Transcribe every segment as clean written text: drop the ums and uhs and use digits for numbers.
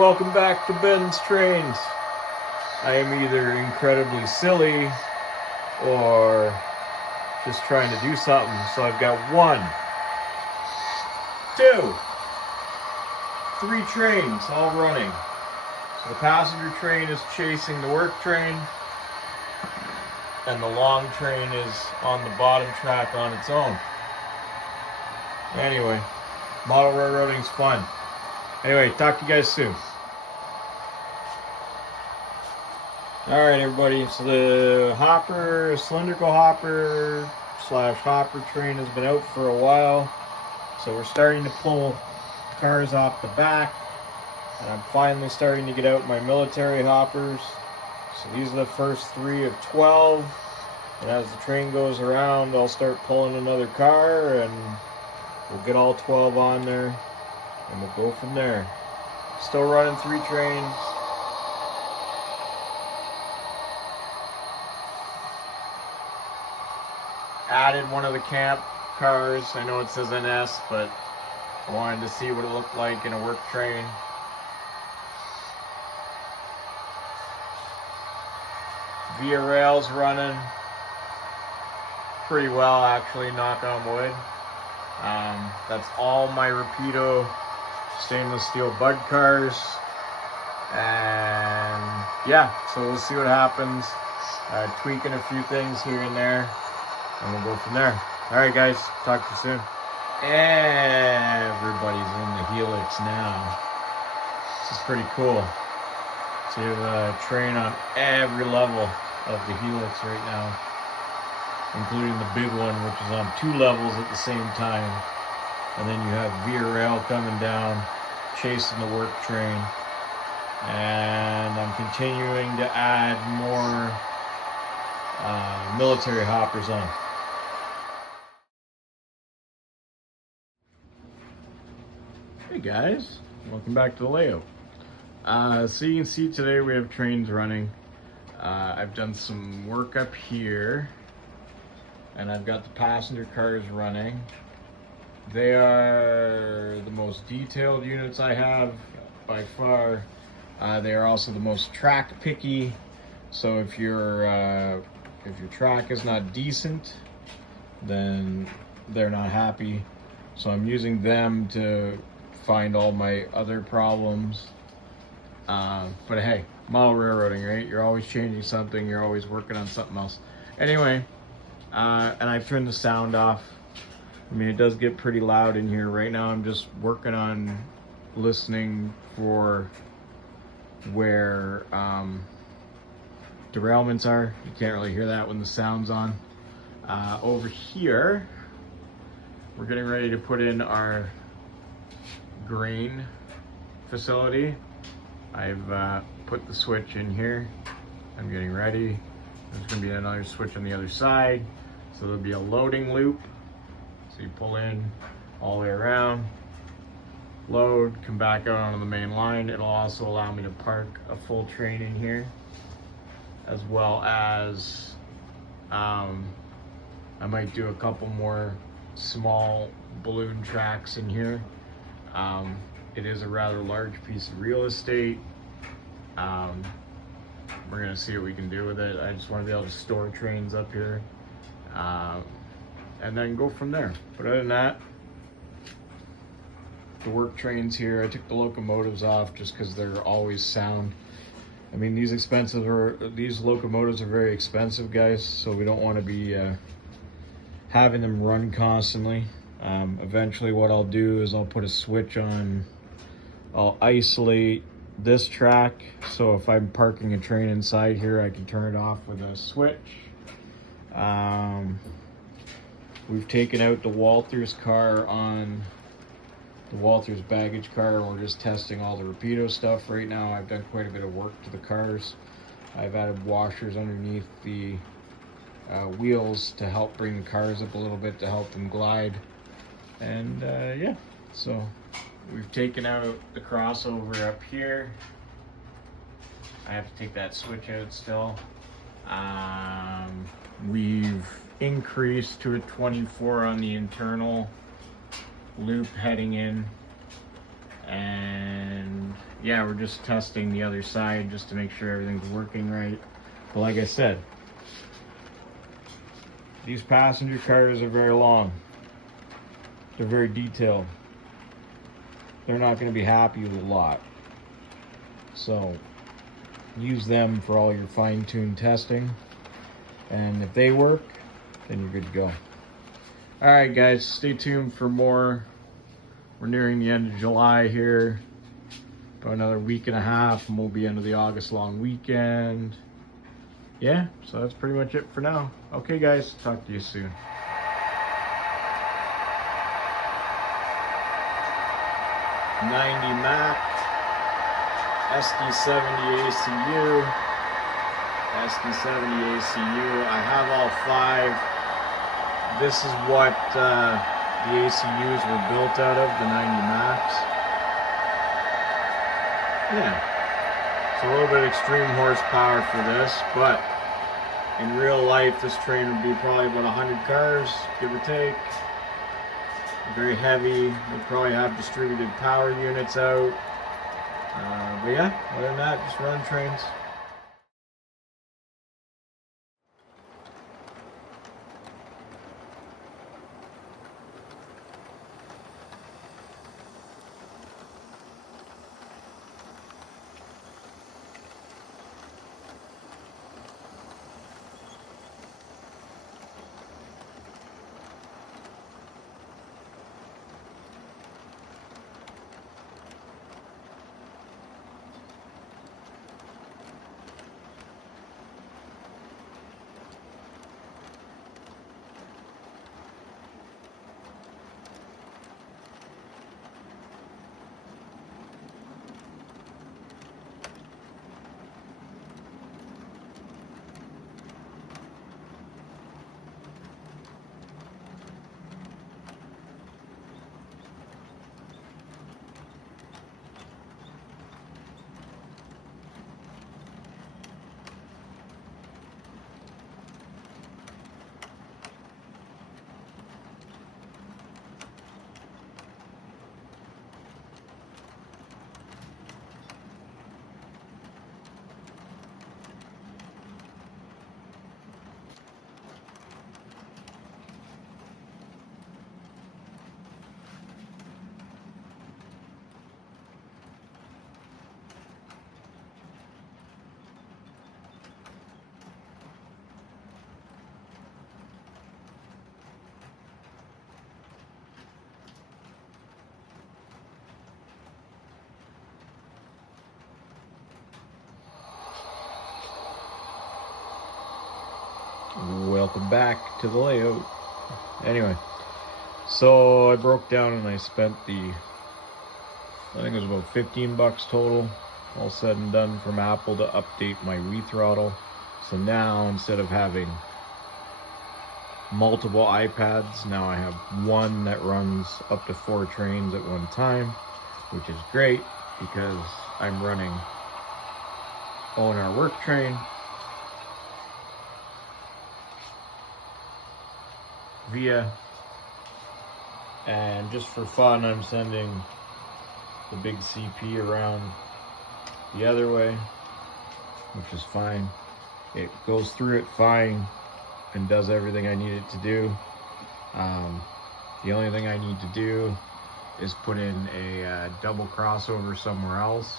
welcome back to Ben's Trains. I am either incredibly silly or just trying to do something. So I've got 1, 2, 3 trains all running. So the passenger train is chasing the work train, and the long train is on the bottom track on its own. Anyway, model railroading's fun. Anyway, talk to you guys soon. Alright everybody, so the cylindrical hopper / hopper train has been out for a while. So we're starting to pull cars off the back. And I'm finally starting to get out my military hoppers. So these are the first 3 of 12. And as the train goes around, I'll start pulling another car and we'll get all 12 on there. And we'll go from there. Still running 3 trains. Added one of the camp cars. I know it says NS, but I wanted to see what it looked like in a work train. Via rails running pretty well, actually, knock on wood. That's all my Rapido stainless steel bud cars, and yeah, so we'll see what happens. Tweaking a few things here and there, and we'll go from there. All right, guys, talk to you soon. Everybody's in the Helix now. This is pretty cool. So you have a train on every level of the Helix right now, including the big one, which is on 2 levels at the same time. And then you have Via Rail coming down, chasing the work train. And I'm continuing to add more military hoppers on. Hey guys, welcome back to the layout. So you can see today we have trains running. I've done some work up here, and I've got the passenger cars running. They are the most detailed units I have by far. They are also the most track picky. So if your track is not decent, then they're not happy. So I'm using them to find all my other problems. But hey, model railroading, right? You're always changing something. You're always working on something else. Anyway, and I've turned the sound off. I mean, it does get pretty loud in here. Right now I'm just working on listening for where derailments are. You can't really hear that when the sound's on. Over here, we're getting ready to put in our grain facility. I've put the switch in here. I'm getting ready. There's going to be another switch on the other side. So there'll be a loading loop. So you pull in all the way around, load, come back out onto the main line. It'll also allow me to park a full train in here, as well as I might do a couple more small balloon tracks in here. It is a rather large piece of real estate. We're gonna see what we can do with it. I just want to be able to store trains up here, and then go from there. But other than that, the work trains here, I took the locomotives off just because they're always sound. I mean, these locomotives are very expensive, guys, so we don't want to be having them run constantly. Eventually what I'll do is I'll put a switch on. I'll isolate this track, so if I'm parking a train inside here, I can turn it off with a switch. We've taken out the Walthers car on the Walthers baggage car, and we're just testing all the Rapido stuff right now. I've done quite a bit of work to the cars. I've added washers underneath the wheels to help bring the cars up a little bit, to help them glide. And yeah, so we've taken out the crossover up here. I have to take that switch out still. We've increased to a 24 on the internal loop heading in, and yeah, we're just testing the other side just to make sure everything's working right. But like I said, these passenger cars are very long. They're very detailed. They're not going to be happy with a lot. So use them for all your fine-tuned testing. And if they work, then you're good to go. All right, guys, stay tuned for more. We're nearing the end of July here. About another week and a half, and we'll be into the August long weekend. Yeah, so that's pretty much it for now. Okay, guys, talk to you soon. '90 Mac, SD70 ACU, SD70 ACU. I have all 5. This is what the ACUs were built out of, the '90 Macs. Yeah, it's a little bit extreme horsepower for this, but in real life, this train would be probably about 100 cars, give or take. Very heavy. We'll probably have distributed power units out. But yeah, other than that, just run trains. Welcome back to the layout. Anyway, so I broke down and I spent I think it was about 15 bucks total, all said and done, from Apple to update my WeThrottle. So now, instead of having multiple iPads, now I have one that runs up to 4 trains at one time, which is great because I'm running O&R work train, via, and just for fun I'm sending the big CP around the other way, which is fine. It goes through it fine and does everything I need it to do. The only thing I need to do is put in a double crossover somewhere else.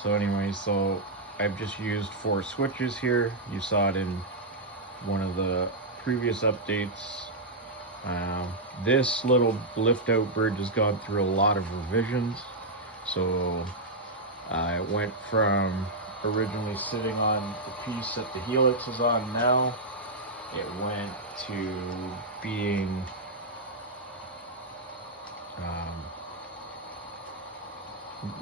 So anyway, so I've just used 4 switches here. You saw it in one of the previous updates. This little lift out bridge has gone through a lot of revisions. So it went from originally sitting on the piece that the helix is on now. It went to being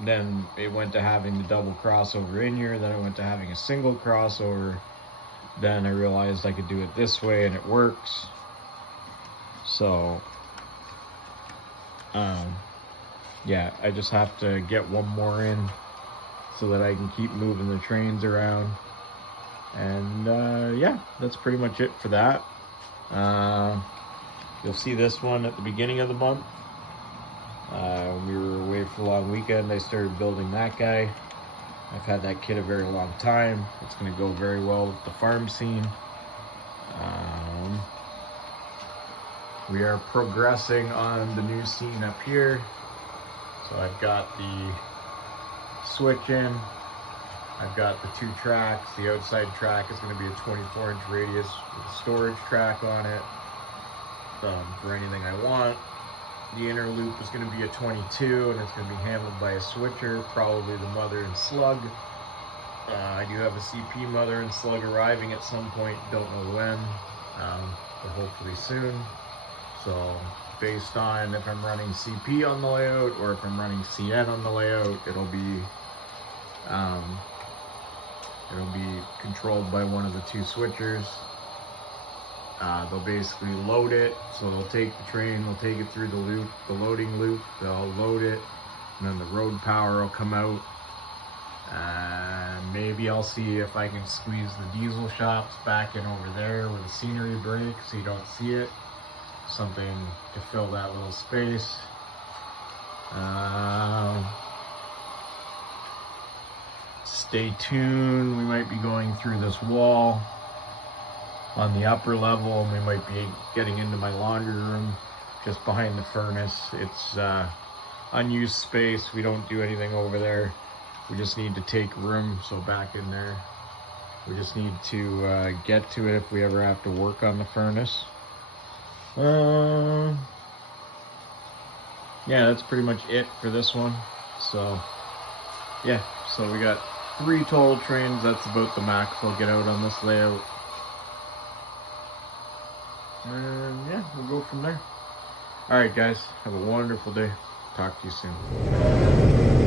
then it went to having the double crossover in here, then it went to having a single crossover. Then I realized I could do it this way and it works. So yeah, I just have to get one more in so that I can keep moving the trains around. And yeah, that's pretty much it for that. You'll see this one at the beginning of the month. When we were away for a long weekend, I started building that guy. I've had that kit a very long time. It's going to go very well with the farm scene. We are progressing on the new scene up here. So I've got the switch in. I've got the 2 tracks. The outside track is going to be a 24-inch radius with a storage track on it for anything I want. The inner loop is going to be a 22, and it's going to be handled by a switcher, probably the mother and slug. I do have a CP mother and slug arriving at some point, don't know when, but hopefully soon. So based on if I'm running CP on the layout or if I'm running CN on the layout, it'll be controlled by one of the 2 switchers. They'll basically load it, so they'll take the train, they'll take it through the loop, the loading loop, they'll load it, and then the road power will come out. And maybe I'll see if I can squeeze the diesel shops back in over there where the scenery break so you don't see it. Something to fill that little space. Stay tuned, we might be going through this wall on the upper level, and we might be getting into my laundry room just behind the furnace. It's unused space, we don't do anything over there. We just need to take room, so back in there. We just need to get to it if we ever have to work on the furnace. Yeah, that's pretty much it for this one. So yeah, so we got 3 total trains. That's about the max I'll get out on this layout. And yeah, we'll go from there. Alright guys, have a wonderful day. Talk to you soon.